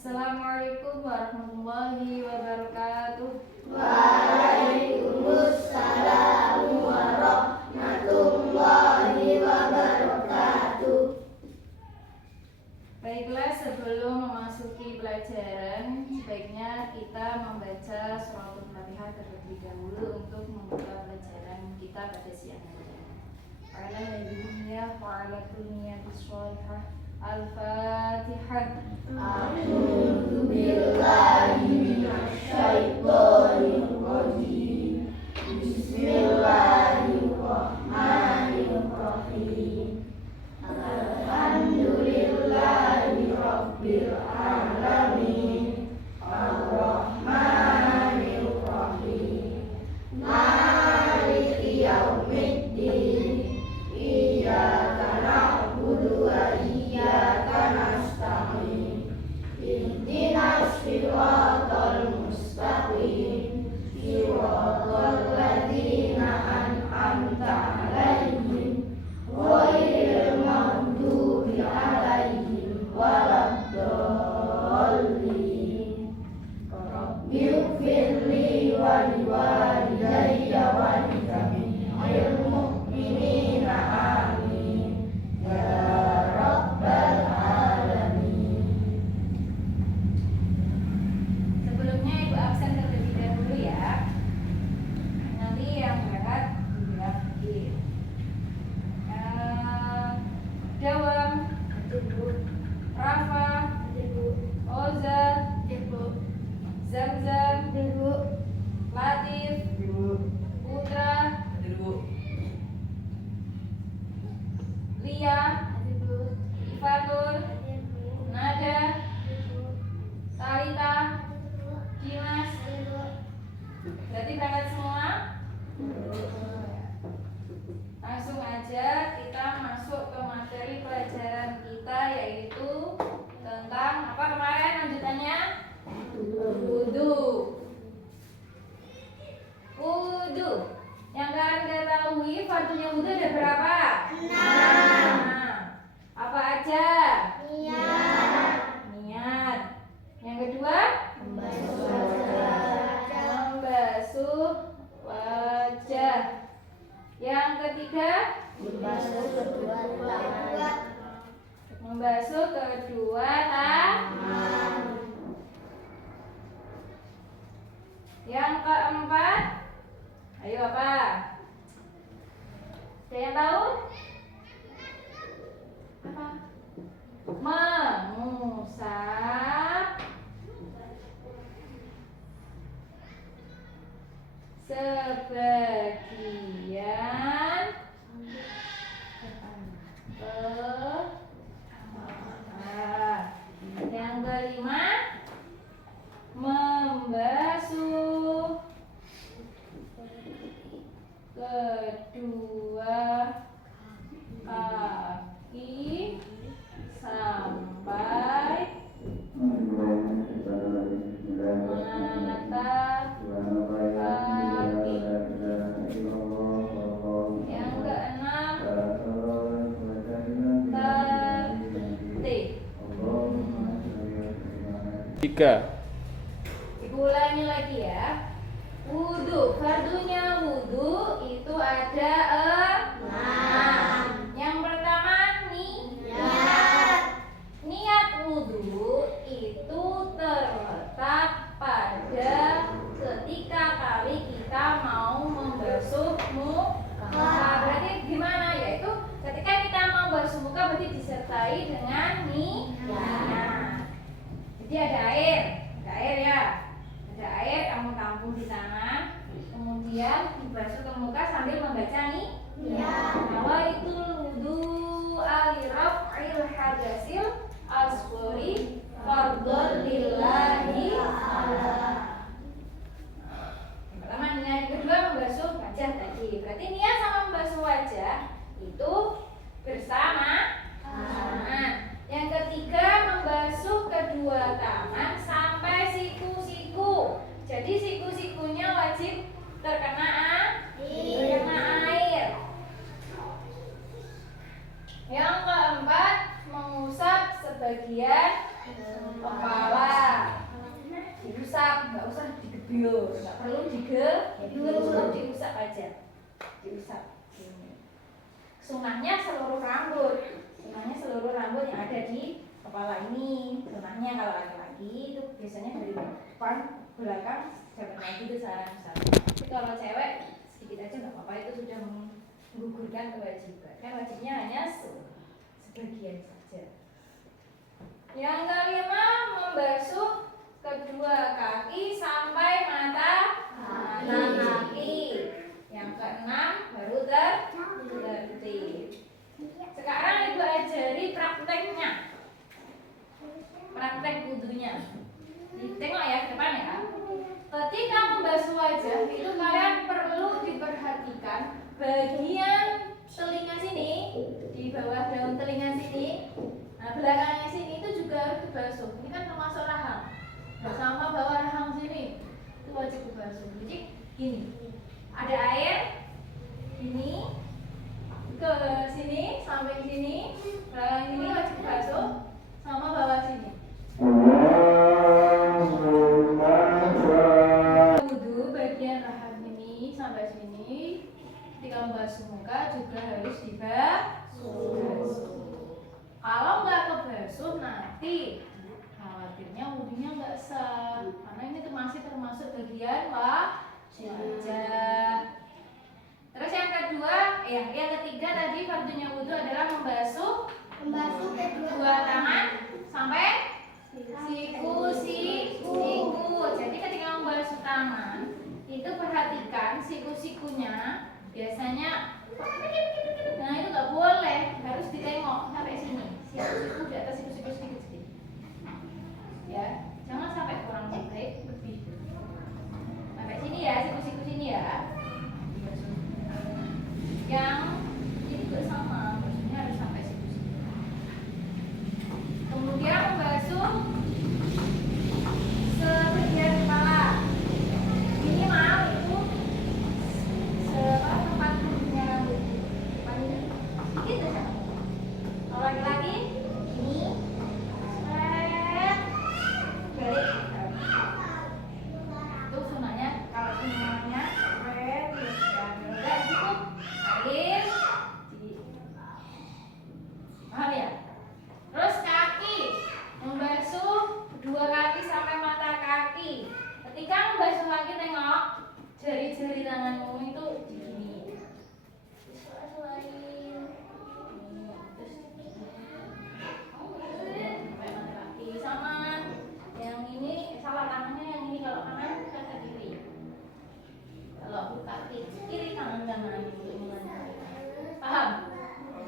Assalamualaikum warahmatullahi wabarakatuh. Waalaikumsalam warahmatullahi wabarakatuh. Baiklah, sebelum memasuki pelajaran, sebaiknya kita membaca surah Al-Fatihah terlebih dahulu untuk membuka pelajaran kita pada siang hari. Alhamdulillah wa ala kulli sholihah. Al-Fatihah. A'udzu billahi minasyaitonir rajim. Bismillahirrahmanirrahim. Alhamdulillahi rabbil alamin. Ar-Rahmanir Rahim. Maliki yaumiddin. Iyyaka na'budu wa iyyaka nasta'in. Ihdinas siratal mustaqim. Siratal ladzina an'amta 'alaihim ghairil maghdubi 'alaihim waladdallin. Rabbighfirli wa liwalidayya wa lijami'il mu'minina amin ya rabbal alamin. Sebelumnya Ibu absen terlebih dahulu ya. Nanti yang berangkat dibilang lagi. Dawam, Rafa, Oza, Zamzam, Latif, Putra, Lia, Ifatur, Nada, Talita, Dimas. Berarti berangkat semua? Langsung aja kita masuk ke materi pelajaran kita, yaitu tentang apa kemarin lanjutannya? Wudu. Wudu. Yang kalian ketahui fardunya wudu ada berapa? 6. Apa aja? Niat. Yang kedua? Membasuh wajah. Yang ketiga? Membasuh kedua tangan. Yang keempat? Ayo apa? Ada yang tahu? Apa? Mengusap sebagian yang kelima, membasuh kedua kaki sampai mata kaki. Yang keenam, tertib. 3. Ibu ulangi lagi ya. Wudu, fardunya wudu itu ada 6. Yang pertama niat wudu itu terletak pada ketika kali kita mau membasuh muka. Berarti gimana? Yaitu ketika kita mau basuh muka berarti disertai dengan niat. Jadi ada air ya. Ada air, kamu tampung di sana, kemudian dibasuh ke muka sambil membaca nawaitul wudu aliraf'il hadasil asghari fardhon lillahi ta'ala. Pertama niat, yang kedua membasuh wajah tadi. Berarti niat sama membasuh wajah itu bersamaan. Yang ketiga membasuh kedua tangan Kepala diusap, nggak usah digebyur, nggak perlu cukup diusap aja, diusap. Sunahnya seluruh rambut yang ada di kepala ini. Sunahnya kalau laki-laki itu biasanya dari depan belakang dapat lagi itu saran. Tapi kalau cewek sedikit aja nggak apa-apa, itu sudah menggugurkan kewajiban. Kan wajibnya hanya sebagian saja. Yang kelima, membasuh kedua kaki sampai mata kaki. Yang keenam baru tertib. Sekarang ibu ajari prakteknya, praktek wudhunya. Tengok ya ke depan ya. Ketika membasuh wajah itu kalian perlu diperhatikan bagian telinga sini, di bawah daun telinga sini. Nah, belakangnya sini itu juga harus dibasuh. Ini kan termasuk rahang. Nah, sama bawah rahang sini itu wajib dibasuh. Jadi gini, ada air ini ke sini sampai sini, belakang ini wajib dibasuh sama bawah sini. Wudhu bagian rahang ini sampai sini. Ketika membasuh muka juga harus dibasuh. Kalau nggak kebasuh nanti khawatirnya wudhunya nggak sah, karena ini masih termasuk bagian wajah. Terus yang kedua, yang ketiga tadi fardunya wudhu adalah membasuh kedua tangan sampai siku. Jadi ketika membasuh tangan itu perhatikan siku-sikunya biasanya. Nah itu nggak boleh, harus ditengok sampai sini. Siku di atas siku sedikit. Ya, jangan sampai kurang baik lebih. Sampai sini ya, siku sini ya. Yang ini juga sama, maksudnya harus sampai siku. Kemudian membasuh sebagian kepala. Minimal itu tempat ujungnya rambut. Gitu ya. Kalau laki-laki ini balik. Itu sunahnya. Kalau sunahnya enggak cukup air paham ya? Terus kaki, membasuh kedua kaki sampai mata kaki. Ketika membasuh kaki, tengok jari-jari tanganmu itu di sini. Sama yang ini salah tangannya, yang ini kalau kanan kaki kiri, kalau kaki kiri tangan kanan untuk mengenai. Paham?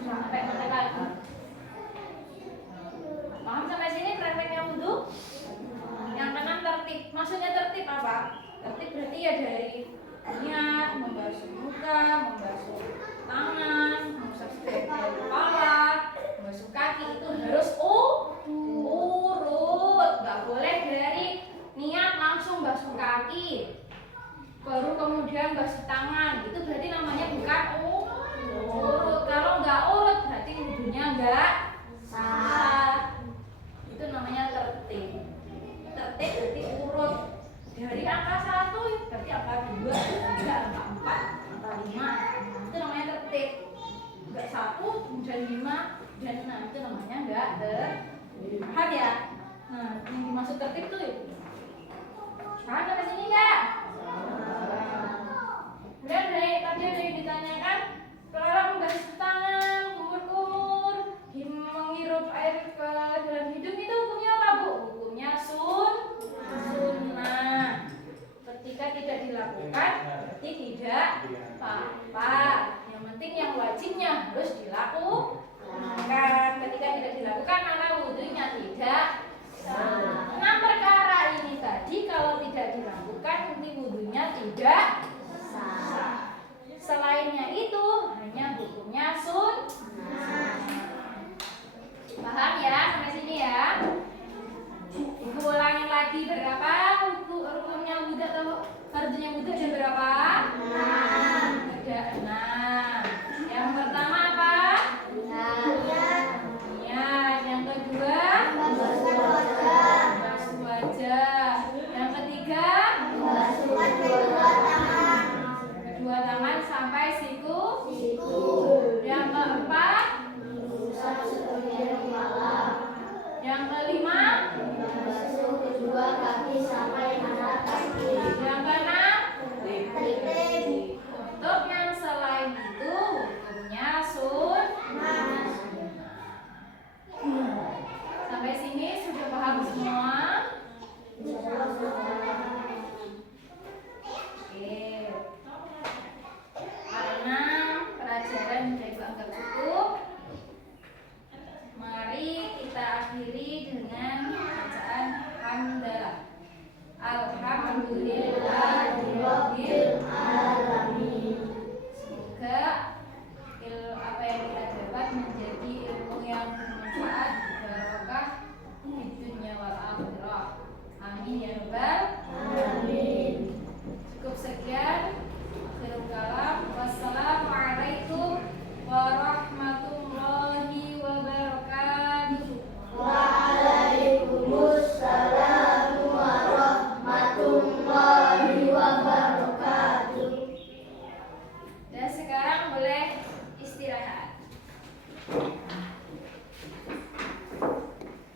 Sampai mata kaki. Paham sampai sini prakteknya wudhu? Yang keenam tertib. Maksudnya tertib apa? Tertib berarti ya dari niat membasuh muka, membasuh tangan, membasuh sebagian kepala, membasuh kaki itu harus urut. Gak boleh dari niat langsung basuh kaki baru kemudian basuh tangan. Itu berarti namanya bukan urut. Kalau nggak urut berarti wudhunya nggak sah. Itu namanya tertib. Tertib berarti urut. Dari angka 1 berarti angka 2, angka 4, angka 5. Itu namanya tertib. Enggak 1, kemudian 5 dan 6. Itu namanya enggak tertib. Paham ya? Nah, yang dimaksud tertib tuh paham sampai sini enggak? Kemudian dari tadi ada yang ditanyakan, kalau membasuh tangan, kumur-kumur, menghirup air ke dalam hidung itu hukumnya apa, Bu? Hukumnya sunnah. Ketika tidak dilakukan, berarti tidak apa-apa. Yang penting yang wajibnya harus dilakukan. Ketika tidak dilakukan, maka wudhunya tidak sah. 6 perkara ini tadi kalau tidak dilakukan Yang keenam